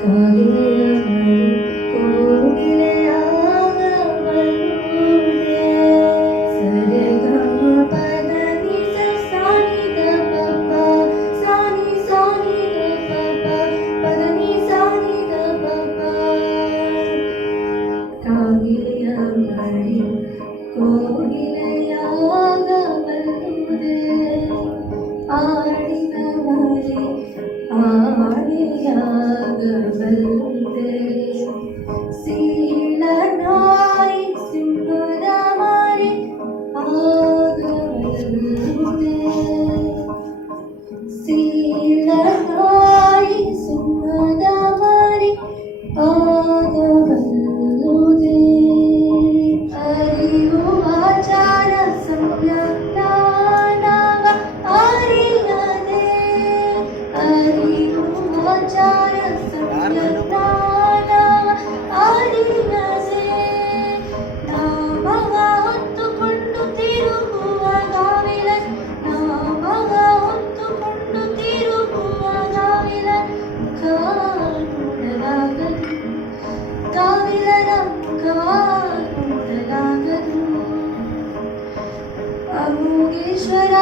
ಕಾವೇರಿ ಕೋಗಿಲೆಯಾಗ ಬರುವುದೇ ಸರಿಗಮ ಪದ ನಿಸ ಸಾನಿ ದ ಪಪ ಸಾನಿ ಸಾನಿ ದ ಪಪ ಪದ ನಿ ಸಾನಿ ದ ಪಪ ಕಾಗಿಲೆಯ ಮರಿ ಕೋಗಿಲೆಯಾಗ ಬರುವುದೇ ಆಡಿನ ಮರಿ ಆಡಿಯಾಗಬಲ್ಲುದೆ ಸೀಳನಾಯಿ ಸಿಂಹದ ಮರಿ ಆಗಬಲ್ಲುದೆ ಸೀಳನಾಯಿ ಸಿಂಹದ ಮರಿ ಆಗಬಲ್ಲುದೆ ಅರಿವು ಆಚಾರ ಸಂಜ್ಞಾನವ ಅರಿಯದೆ ಅರಿವು ಆಚಾರ ಸಂಜ್ಞಾನವ ಅರಿಯದೆ ನಾಮವ ಹೊತ್ತುಕೊಂಡು ತಿರುಗುವ ಗಾವಿಲ ನಾಮವ ಹೊತ್ತುಕೊಂಡು ತಿರುಗುವ ಗಾವಿಲ ಮುಖ ನೋಡಲಾಗದು ಗಾವಿಲನ ಮುಖ ನೋಡಲಾಗದು ಅಮೋಘೇಶ್ವರ